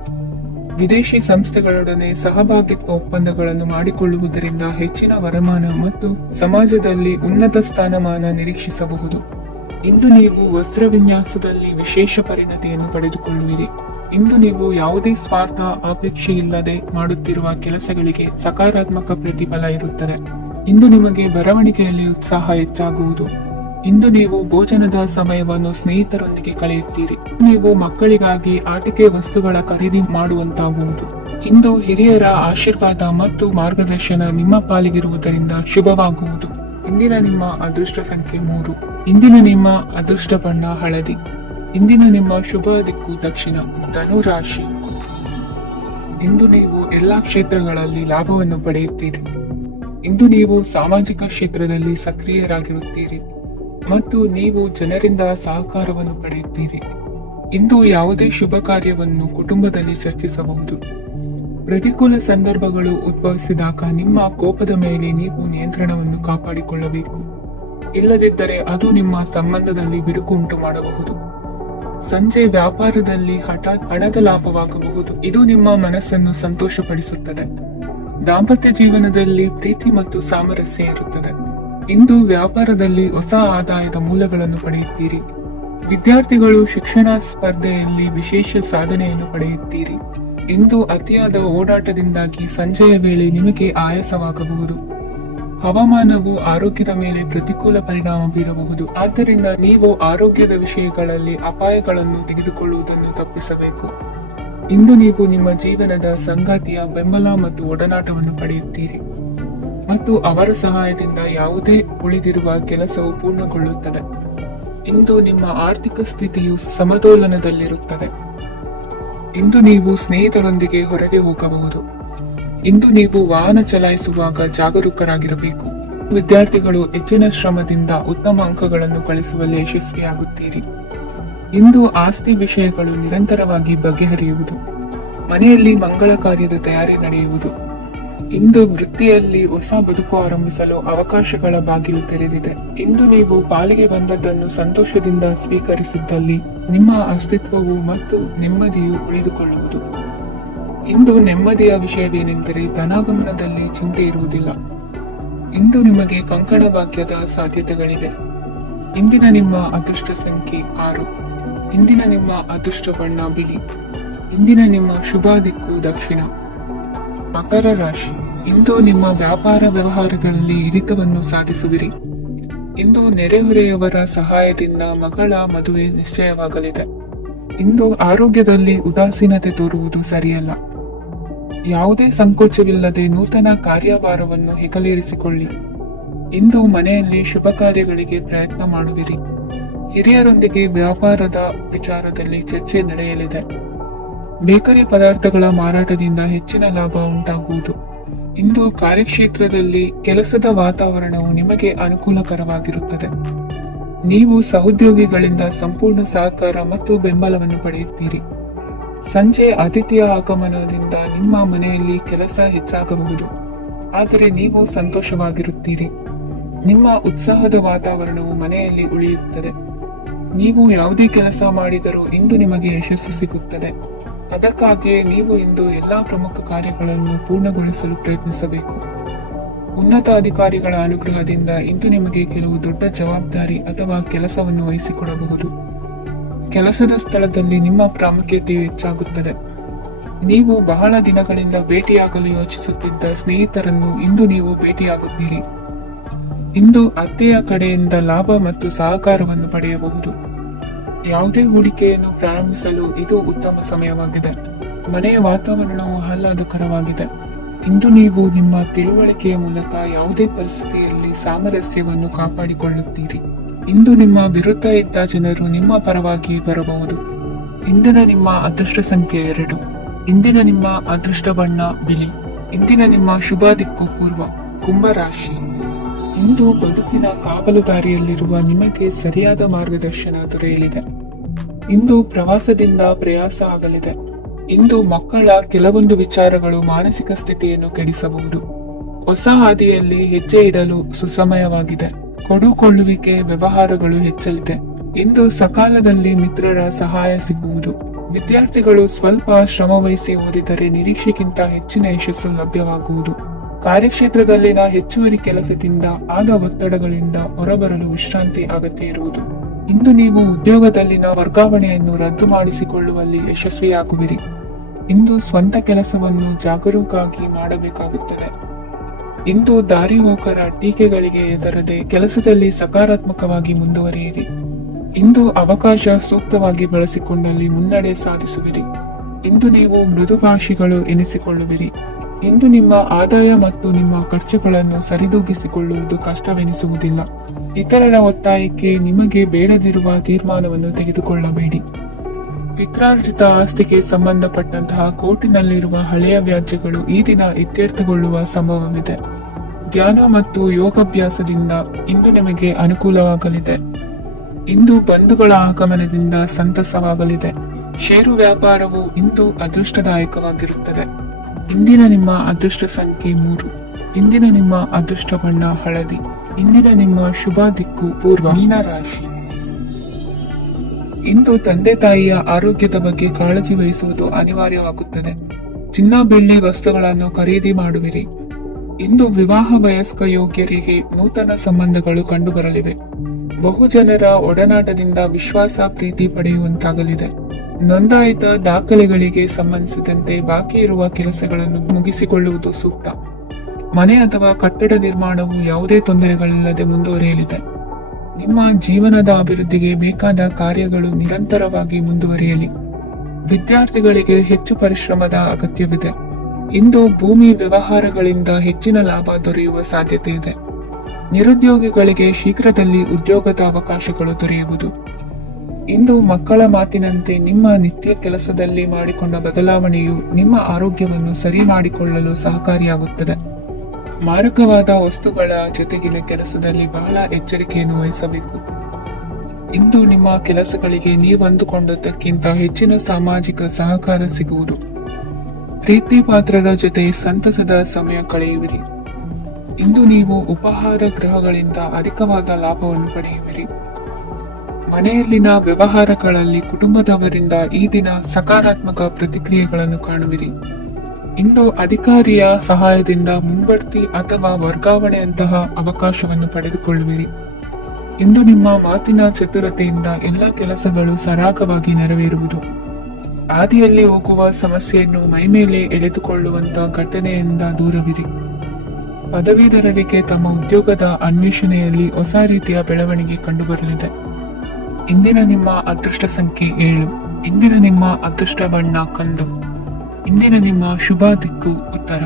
ವಿದೇಶಿ ಸಂಸ್ಥೆಗಳೊಡನೆ ಸಹಭಾಗಿತ್ವ ಒಪ್ಪಂದಗಳನ್ನು ಮಾಡಿಕೊಳ್ಳುವುದರಿಂದ ಹೆಚ್ಚಿನ ವರಮಾನ ಮತ್ತು ಸಮಾಜದಲ್ಲಿ ಉನ್ನತ ಸ್ಥಾನಮಾನ ನಿರೀಕ್ಷಿಸಬಹುದು. ಇಂದು ನೀವು ವಸ್ತ್ರ ವಿನ್ಯಾಸದಲ್ಲಿ ವಿಶೇಷ ಪರಿಣತಿಯನ್ನು ಪಡೆದುಕೊಳ್ಳುವಿರಿ. ಇಂದು ನೀವು ಯಾವುದೇ ಸ್ವಾರ್ಥ ಅಪೇಕ್ಷೆ ಇಲ್ಲದೆ ಮಾಡುತ್ತಿರುವ ಕೆಲಸಗಳಿಗೆ ಸಕಾರಾತ್ಮಕ ಪ್ರತಿಫಲ ಇರುತ್ತದೆ. ಇಂದು ನಿಮಗೆ ಬರವಣಿಗೆಯಲ್ಲಿ ಉತ್ಸಾಹ ಹೆಚ್ಚಾಗುವುದು. ಇಂದು ನೀವು ಭೋಜನದ ಸಮಯವನ್ನು ಸ್ನೇಹಿತರೊಂದಿಗೆ ಕಳೆಯುತ್ತೀರಿ. ನೀವು ಮಕ್ಕಳಿಗಾಗಿ ಆಟಿಕೆ ವಸ್ತುಗಳ ಖರೀದಿ ಮಾಡುವಂತಾಗುವುದು. ಇಂದು ಹಿರಿಯರ ಆಶೀರ್ವಾದ ಮತ್ತು ಮಾರ್ಗದರ್ಶನ ನಿಮ್ಮ ಪಾಲಿಗಿರುವುದರಿಂದ ಶುಭವಾಗುವುದು. ಇಂದಿನ ನಿಮ್ಮ ಅದೃಷ್ಟ ಸಂಖ್ಯೆ 3. ಇಂದಿನ ನಿಮ್ಮ ಅದೃಷ್ಟ ಬಣ್ಣ ಹಳದಿ. ಇಂದಿನ ನಿಮ್ಮ ಶುಭ ದಿಕ್ಕು ದಕ್ಷಿಣ. ಧನು ರಾಶಿ. ಇಂದು ನೀವು ಎಲ್ಲಾ ಕ್ಷೇತ್ರಗಳಲ್ಲಿ ಲಾಭವನ್ನು ಪಡೆಯುತ್ತೀರಿ. ಇಂದು ನೀವು ಸಾಮಾಜಿಕ ಕ್ಷೇತ್ರದಲ್ಲಿ ಸಕ್ರಿಯರಾಗಿರುತ್ತೀರಿ ಮತ್ತು ನೀವು ಜನರಿಂದ ಸಹಕಾರವನ್ನು ಪಡೆಯುತ್ತೀರಿ. ಇಂದು ಯಾವುದೇ ಶುಭ ಕಾರ್ಯವನ್ನು ಕುಟುಂಬದಲ್ಲಿ ಚರ್ಚಿಸಬಹುದು. ಪ್ರತಿಕೂಲ ಸಂದರ್ಭಗಳು ಉದ್ಭವಿಸಿದಾಗ ನಿಮ್ಮ ಕೋಪದ ಮೇಲೆ ನೀವು ನಿಯಂತ್ರಣವನ್ನು ಕಾಪಾಡಿಕೊಳ್ಳಬೇಕು. ಇಲ್ಲದಿದ್ದರೆ ಅದು ನಿಮ್ಮ ಸಂಬಂಧದಲ್ಲಿ ಬಿರುಕು ಉಂಟು ಮಾಡಬಹುದು. ಸಂಜೆ ವ್ಯಾಪಾರದಲ್ಲಿ ಹಠಾತ್ ಹಣದ ಲಾಭವಾಗಬಹುದು. ಇದು ನಿಮ್ಮ ಮನಸ್ಸನ್ನು ಸಂತೋಷಪಡಿಸುತ್ತದೆ. ದಾಂಪತ್ಯ ಜೀವನದಲ್ಲಿ ಪ್ರೀತಿ ಮತ್ತು ಸಾಮರಸ್ಯ ಇರುತ್ತದೆ. ಇಂದು ವ್ಯಾಪಾರದಲ್ಲಿ ಹೊಸ ಆದಾಯದ ಮೂಲಗಳನ್ನು ಪಡೆಯುತ್ತೀರಿ. ವಿದ್ಯಾರ್ಥಿಗಳು ಶಿಕ್ಷಣ ಸ್ಪರ್ಧೆಯಲ್ಲಿ ವಿಶೇಷ ಸಾಧನೆಯನ್ನು ಪಡೆಯುತ್ತೀರಿ. ಇಂದು ಅತಿಯಾದ ಓಡಾಟದಿಂದಾಗಿ ಸಂಜೆಯ ವೇಳೆ ನಿಮಗೆ ಆಯಾಸವಾಗಬಹುದು. ಹವಾಮಾನವು ಆರೋಗ್ಯದ ಮೇಲೆ ಪ್ರತಿಕೂಲ ಪರಿಣಾಮ ಬೀರಬಹುದು. ಆದ್ದರಿಂದ ನೀವು ಆರೋಗ್ಯದ ವಿಷಯಗಳಲ್ಲಿ ಅಪಾಯಗಳನ್ನು ತೆಗೆದುಕೊಳ್ಳುವುದನ್ನು ತಪ್ಪಿಸಬೇಕು. ಇಂದು ನೀವು ನಿಮ್ಮ ಜೀವನದ ಸಂಗಾತಿಯ ಬೆಂಬಲ ಮತ್ತು ಒಡನಾಟವನ್ನು ಪಡೆಯುತ್ತೀರಿ ಮತ್ತು ಅವರ ಸಹಾಯದಿಂದ ಯಾವುದೇ ಉಳಿದಿರುವ ಕೆಲಸವು ಪೂರ್ಣಗೊಳ್ಳುತ್ತದೆ. ಇಂದು ನಿಮ್ಮ ಆರ್ಥಿಕ ಸ್ಥಿತಿಯು ಸಮತೋಲನದಲ್ಲಿರುತ್ತದೆ. ಇಂದು ನೀವು ಸ್ನೇಹಿತರೊಂದಿಗೆ ಹೊರಗೆ ಹೋಗಬಹುದು. ಇಂದು ನೀವು ವಾಹನ ಚಲಾಯಿಸುವಾಗ ಜಾಗರೂಕರಾಗಿರಬೇಕು. ವಿದ್ಯಾರ್ಥಿಗಳು ಹೆಚ್ಚಿನ ಶ್ರಮದಿಂದ ಉತ್ತಮ ಅಂಕಗಳನ್ನು ಗಳಿಸುವಲ್ಲಿ ಯಶಸ್ವಿಯಾಗುತ್ತೀರಿ. ಇಂದು ಆಸ್ತಿ ವಿಷಯಗಳು ನಿರಂತರವಾಗಿ ಬಗೆಹರಿಯುವುದು. ಮನೆಯಲ್ಲಿ ಮಂಗಳ ಕಾರ್ಯದ ತಯಾರಿ ನಡೆಯುವುದು. ಇಂದು ವೃತ್ತಿಯಲ್ಲಿ ಹೊಸ ಬದುಕು ಆರಂಭಿಸಲು ಅವಕಾಶಗಳ ಬಾಗಿಲು ತೆರೆದಿದೆ. ಇಂದು ನೀವು ಪಾಲಿಗೆ ಬಂದದ್ದನ್ನು ಸಂತೋಷದಿಂದ ಸ್ವೀಕರಿಸಿದ್ದಲ್ಲಿ ನಿಮ್ಮ ಅಸ್ತಿತ್ವವು ಮತ್ತು ನೆಮ್ಮದಿಯು ಉಳಿದುಕೊಳ್ಳುವುದು. ಇಂದು ನೆಮ್ಮದಿಯ ವಿಷಯವೇನೆಂದರೆ ಧನಾಗಮನದಲ್ಲಿ ಚಿಂತೆ ಇರುವುದಿಲ್ಲ. ಇಂದು ನಿಮಗೆ ಕಂಕಣ ಭಾಗ್ಯದ ಸಾಧ್ಯತೆಗಳಿವೆ. ಇಂದಿನ ನಿಮ್ಮ ಅದೃಷ್ಟ ಸಂಖ್ಯೆ 6. ಇಂದಿನ ನಿಮ್ಮ ಅದೃಷ್ಟ ಬಣ್ಣ ಬಿಳಿ. ಇಂದಿನ ನಿಮ್ಮ ಶುಭ ದಿಕ್ಕು ದಕ್ಷಿಣ. ಮಕರ ರಾಶಿ. ಇಂದು ನಿಮ್ಮ ವ್ಯಾಪಾರ ವ್ಯವಹಾರಗಳಲ್ಲಿ ಹಿಡಿತವನ್ನು ಸಾಧಿಸುವಿರಿ. ಇಂದು ನೆರೆಹೊರೆಯವರ ಸಹಾಯದಿಂದ ಮಗಳ ಮದುವೆ ನಿಶ್ಚಯವಾಗಲಿದೆ. ಇಂದು ಆರೋಗ್ಯದಲ್ಲಿ ಉದಾಸೀನತೆ ತೋರುವುದು ಸರಿಯಲ್ಲ. ಯಾವುದೇ ಸಂಕೋಚವಿಲ್ಲದೆ ನೂತನ ಕಾರ್ಯಭಾರವನ್ನು ಹೆಗಲೇರಿಸಿಕೊಳ್ಳಿ. ಇಂದು ಮನೆಯಲ್ಲಿ ಶುಭ ಕಾರ್ಯಗಳಿಗೆ ಪ್ರಯತ್ನ ಮಾಡುವಿರಿ. ಹಿರಿಯರೊಂದಿಗೆ ವ್ಯಾಪಾರದ ವಿಚಾರದಲ್ಲಿ ಚರ್ಚೆ ನಡೆಯಲಿದೆ. ಬೇಕರಿ ಪದಾರ್ಥಗಳ ಮಾರಾಟದಿಂದ ಹೆಚ್ಚಿನ ಲಾಭ ಉಂಟಾಗುವುದು. ಇಂದು ಕಾರ್ಯಕ್ಷೇತ್ರದಲ್ಲಿ ಕೆಲಸದ ವಾತಾವರಣವು ನಿಮಗೆ ಅನುಕೂಲಕರವಾಗಿರುತ್ತದೆ. ನೀವು ಸಹೋದ್ಯೋಗಿಗಳಿಂದ ಸಂಪೂರ್ಣ ಸಹಕಾರ ಮತ್ತು ಬೆಂಬಲವನ್ನು ಪಡೆಯುತ್ತೀರಿ. ಸಂಜೆ ಅತಿಥಿಯ ಆಗಮನದಿಂದ ನಿಮ್ಮ ಮನೆಯಲ್ಲಿ ಕೆಲಸ ಹೆಚ್ಚಾಗಬಹುದು, ಆದರೆ ನೀವು ಸಂತೋಷವಾಗಿರುತ್ತೀರಿ. ನಿಮ್ಮ ಉತ್ಸಾಹದ ವಾತಾವರಣವು ಮನೆಯಲ್ಲಿ ಉಳಿಯುತ್ತದೆ. ನೀವು ಯಾವುದೇ ಕೆಲಸ ಮಾಡಿದರೂ ಇಂದು ನಿಮಗೆ ಯಶಸ್ಸು ಸಿಗುತ್ತದೆ. ಅದಕ್ಕಾಗಿಯೇ ನೀವು ಇಂದು ಎಲ್ಲಾ ಪ್ರಮುಖ ಕಾರ್ಯಗಳನ್ನು ಪೂರ್ಣಗೊಳಿಸಲು ಪ್ರಯತ್ನಿಸಬೇಕು. ಉನ್ನತ ಅಧಿಕಾರಿಗಳ ಅನುಗ್ರಹದಿಂದ ಇಂದು ನಿಮಗೆ ಕೆಲವು ದೊಡ್ಡ ಜವಾಬ್ದಾರಿ ಅಥವಾ ಕೆಲಸವನ್ನು ವಹಿಸಿಕೊಡಬಹುದು. ಕೆಲಸದ ಸ್ಥಳದಲ್ಲಿ ನಿಮ್ಮ ಪ್ರಾಮುಖ್ಯತೆಯು ಹೆಚ್ಚಾಗುತ್ತದೆ. ನೀವು ಬಹಳ ದಿನಗಳಿಂದ ಭೇಟಿಯಾಗಲು ಯೋಚಿಸುತ್ತಿದ್ದ ಸ್ನೇಹಿತರನ್ನು ಇಂದು ನೀವು ಭೇಟಿಯಾಗುತ್ತೀರಿ. ಇಂದು ಅತ್ತೆಯ ಕಡೆಯಿಂದ ಲಾಭ ಮತ್ತು ಸಹಕಾರವನ್ನು ಪಡೆಯಬಹುದು. ಯಾವುದೇ ಹೂಡಿಕೆಯನ್ನು ಪ್ರಾರಂಭಿಸಲು ಇದು ಉತ್ತಮ ಸಮಯವಾಗಿದೆ. ಮನೆಯ ವಾತಾವರಣವು ಆಹ್ಲಾದಕರವಾಗಿದೆ. ಇಂದು ನೀವು ನಿಮ್ಮ ತಿಳುವಳಿಕೆಯ ಮೂಲಕ ಯಾವುದೇ ಪರಿಸ್ಥಿತಿಯಲ್ಲಿ ಸಾಮರಸ್ಯವನ್ನು ಕಾಪಾಡಿಕೊಳ್ಳುತ್ತೀರಿ. ಇಂದು ನಿಮ್ಮ ವಿರುದ್ಧ ಇದ್ದ ಜನರು ನಿಮ್ಮ ಪರವಾಗಿ ಬರಬಹುದು. ಇಂದಿನ ನಿಮ್ಮ ಅದೃಷ್ಟ ಸಂಖ್ಯೆ 2. ಇಂದಿನ ನಿಮ್ಮ ಅದೃಷ್ಟ ಬಣ್ಣ ಬಿಳಿ. ಇಂದಿನ ನಿಮ್ಮ ಶುಭ ದಿಕ್ಕು ಪೂರ್ವ. ಕುಂಭರಾಶಿ. ಇಂದು ಬದುಕಿನ ಕಾವಲುದಾರಿಯಲ್ಲಿರುವ ನಿಮಗೆ ಸರಿಯಾದ ಮಾರ್ಗದರ್ಶನ ದೊರೆಯಲಿದೆ. ಇಂದು ಪ್ರವಾಸದಿಂದ ಪ್ರಯಾಸ ಆಗಲಿದೆ. ಇಂದು ಮಕ್ಕಳ ಕೆಲವೊಂದು ವಿಚಾರಗಳು ಮಾನಸಿಕ ಸ್ಥಿತಿಯನ್ನು ಕೆಡಿಸಬಹುದು. ಹೊಸ ಹಾದಿಯಲ್ಲಿ ಹೆಜ್ಜೆ ಇಡಲು ಸುಸಮಯವಾಗಿದೆ. ಕೊಡುಕೊಳ್ಳುವಿಕೆ ವ್ಯವಹಾರಗಳು ಹೆಚ್ಚಲಿದೆ. ಇಂದು ಸಕಾಲದಲ್ಲಿ ಮಿತ್ರರ ಸಹಾಯ ಸಿಗುವುದು. ವಿದ್ಯಾರ್ಥಿಗಳು ಸ್ವಲ್ಪ ಶ್ರಮವಹಿಸಿ ಓದಿದರೆ ನಿರೀಕ್ಷೆಗಿಂತ ಹೆಚ್ಚಿನ ಯಶಸ್ಸು ಲಭ್ಯವಾಗುವುದು. ಕಾರ್ಯಕ್ಷೇತ್ರದಲ್ಲಿನ ಹೆಚ್ಚುವರಿ ಕೆಲಸದಿಂದ ಆದ ಒತ್ತಡಗಳಿಂದ ಹೊರಬರಲು ವಿಶ್ರಾಂತಿ ಅಗತ್ಯ ಇರುವುದು. ಇಂದು ನೀವು ಉದ್ಯೋಗದಲ್ಲಿನ ವರ್ಗಾವಣೆಯನ್ನು ರದ್ದು ಮಾಡಿಸಿಕೊಳ್ಳುವಲ್ಲಿ ಯಶಸ್ವಿಯಾಗುವಿರಿ. ಇಂದು ಸ್ವಂತ ಕೆಲಸವನ್ನು ಜಾಗರೂಕವಾಗಿ ಮಾಡಬೇಕಾಗುತ್ತದೆ. ಇಂದು ದಾರಿಹೋಕರ ಟೀಕೆಗಳಿಗೆ ಹೆದರದೆ ಕೆಲಸದಲ್ಲಿ ಸಕಾರಾತ್ಮಕವಾಗಿ ಮುಂದುವರಿಯಿರಿ. ಇಂದು ಅವಕಾಶ ಸೂಕ್ತವಾಗಿ ಬಳಸಿಕೊಂಡಲ್ಲಿ ಮುನ್ನಡೆ ಸಾಧಿಸುವಿರಿ. ಇಂದು ನೀವು ಮೃದುಭಾಷಿಗಳು ಎನಿಸಿಕೊಳ್ಳುವಿರಿ. ಇಂದು ನಿಮ್ಮ ಆದಾಯ ಮತ್ತು ನಿಮ್ಮ ಖರ್ಚುಗಳನ್ನು ಸರಿದೂಗಿಸಿಕೊಳ್ಳುವುದು ಕಷ್ಟವೆನಿಸುವುದಿಲ್ಲ. ಇತರರ ಒತ್ತಾಯಕ್ಕೆ ನಿಮಗೆ ಬೇಡದಿರುವ ತೀರ್ಮಾನವನ್ನು ತೆಗೆದುಕೊಳ್ಳಬೇಡಿ. ಪಿತ್ರಾರ್ಜಿತ ಆಸ್ತಿಗೆ ಸಂಬಂಧಪಟ್ಟಂತಹ ಕೋರ್ಟಿನಲ್ಲಿರುವ ಹಳೆಯ ವ್ಯಾಜ್ಯಗಳು ಈ ದಿನ ಇತ್ಯರ್ಥಗೊಳ್ಳುವ ಸಂಭವವಿದೆ. ಧ್ಯಾನ ಮತ್ತು ಯೋಗಾಭ್ಯಾಸದಿಂದ ಇಂದು ನಿಮಗೆ ಅನುಕೂಲವಾಗಲಿದೆ. ಇಂದು ಬಂಧುಗಳ ಆಗಮನದಿಂದ ಸಂತಸವಾಗಲಿದೆ. ಷೇರು ವ್ಯಾಪಾರವು ಇಂದು ಅದೃಷ್ಟದಾಯಕವಾಗಿರುತ್ತದೆ. ಇಂದಿನ ನಿಮ್ಮ ಅದೃಷ್ಟ ಸಂಖ್ಯೆ 3. ಇಂದಿನ ನಿಮ್ಮ ಅದೃಷ್ಟ ಬಣ್ಣ ಹಳದಿ. ಇಂದಿನ ನಿಮ್ಮ ಶುಭ ದಿಕ್ಕು ಪೂರ್ವ. ಮೀನರಾಶಿ. ಇಂದು ತಂದೆ ತಾಯಿಯ ಆರೋಗ್ಯದ ಬಗ್ಗೆ ಕಾಳಜಿ ವಹಿಸುವುದು ಅನಿವಾರ್ಯವಾಗುತ್ತದೆ. ಚಿನ್ನ ಬೆಳ್ಳಿ ವಸ್ತುಗಳನ್ನು ಖರೀದಿ ಮಾಡುವಿರಿ. ಇಂದು ವಿವಾಹ ವಯಸ್ಕ ಯೋಗ್ಯರಿಗೆ ನೂತನ ಸಂಬಂಧಗಳು ಕಂಡುಬರಲಿವೆ. ಬಹುಜನರ ಒಡನಾಟದಿಂದ ವಿಶ್ವಾಸ ಪ್ರೀತಿ ಪಡೆಯುವಂತಾಗಲಿದೆ. ನೋಂದಾಯಿತ ದಾಖಲೆಗಳಿಗೆ ಸಂಬಂಧಿಸಿದಂತೆ ಬಾಕಿ ಇರುವ ಕೆಲಸಗಳನ್ನು ಮುಗಿಸಿಕೊಳ್ಳುವುದು ಸೂಕ್ತ. ಮನೆ ಅಥವಾ ಕಟ್ಟಡ ನಿರ್ಮಾಣವು ಯಾವುದೇ ತೊಂದರೆಗಳಿಲ್ಲದೆ ಮುಂದುವರಿಯಲಿದೆ. ನಿಮ್ಮ ಜೀವನದ ಅಭಿವೃದ್ಧಿಗೆ ಬೇಕಾದ ಕಾರ್ಯಗಳು ನಿರಂತರವಾಗಿ ಮುಂದುವರಿಯಲಿ. ವಿದ್ಯಾರ್ಥಿಗಳಿಗೆ ಹೆಚ್ಚು ಪರಿಶ್ರಮದ ಅಗತ್ಯವಿದೆ. ಇಂದು ಭೂಮಿ ವ್ಯವಹಾರಗಳಿಂದ ಹೆಚ್ಚಿನ ಲಾಭ ದೊರೆಯುವ ಸಾಧ್ಯತೆ ಇದೆ. ನಿರುದ್ಯೋಗಿಗಳಿಗೆ ಶೀಘ್ರದಲ್ಲಿ ಉದ್ಯೋಗದ ಅವಕಾಶಗಳು ದೊರೆಯುವುದು. ಇಂದು ಮಕ್ಕಳ ಮಾತಿನಂತೆ ನಿಮ್ಮ ನಿತ್ಯ ಕೆಲಸದಲ್ಲಿ ಮಾಡಿಕೊಂಡ ಬದಲಾವಣೆಯು ನಿಮ್ಮ ಆರೋಗ್ಯವನ್ನು ಸರಿ ಮಾಡಿಕೊಳ್ಳಲು ಸಹಕಾರಿಯಾಗುತ್ತದೆ. ಮಾರಕವಾದ ವಸ್ತುಗಳ ಜೊತೆಗಿನ ಕೆಲಸದಲ್ಲಿ ಬಹಳ ಎಚ್ಚರಿಕೆಯನ್ನು ವಹಿಸಬೇಕು. ಇಂದು ನಿಮ್ಮ ಕೆಲಸಗಳಿಗೆ ನೀವು ಅಂದುಕೊಂಡದ್ದಕ್ಕಿಂತ ಹೆಚ್ಚಿನ ಸಾಮಾಜಿಕ ಸಹಕಾರ ಸಿಗುವುದು. ಪ್ರೀತಿ ಪಾತ್ರರ ಜೊತೆ ಸಂತಸದ ಸಮಯ ಕಳೆಯುವಿರಿ. ಇಂದು ನೀವು ಉಪಹಾರ ಗೃಹಗಳಿಂದ ಅಧಿಕವಾದ ಲಾಭವನ್ನು ಪಡೆಯುವಿರಿ. ಮನೆಯಲ್ಲಿನ ವ್ಯವಹಾರಗಳಲ್ಲಿ ಕುಟುಂಬದವರಿಂದ ಈ ದಿನ ಸಕಾರಾತ್ಮಕ ಪ್ರತಿಕ್ರಿಯೆಗಳನ್ನು ಕಾಣುವಿರಿ. ಇಂದು ಅಧಿಕಾರಿಯ ಸಹಾಯದಿಂದ ಮುಂಬಡ್ತಿ ಅಥವಾ ವರ್ಗಾವಣೆಯಂತಹ ಅವಕಾಶವನ್ನು ಪಡೆದುಕೊಳ್ಳುವಿರಿ. ಇಂದು ನಿಮ್ಮ ಮಾತಿನ ಚತುರತೆಯಿಂದ ಎಲ್ಲ ಕೆಲಸಗಳು ಸರಾಗವಾಗಿ ನೆರವೇರುವುದು. ಹಾದಿಯಲ್ಲಿ ಹೋಗುವ ಸಮಸ್ಯೆಯನ್ನು ಮೈಮೇಲೆ ಎಳೆದುಕೊಳ್ಳುವಂತ ಘಟನೆಯಿಂದ ದೂರವಿರಿ. ಪದವೀಧರರಿಗೆ ತಮ್ಮ ಉದ್ಯೋಗದ ಅನ್ವೇಷಣೆಯಲ್ಲಿ ಹೊಸ ರೀತಿಯ ಬೆಳವಣಿಗೆ ಕಂಡುಬರಲಿದೆ. ಇಂದಿನ ನಿಮ್ಮ ಅದೃಷ್ಟ ಸಂಖ್ಯೆ 7. ಇಂದಿನ ನಿಮ್ಮ ಅದೃಷ್ಟ ಬಣ್ಣ ಕಂದು. ಇಂದಿನ ನಿಮ್ಮ ಶುಭ ದಿಕ್ಕು ಉತ್ತರ.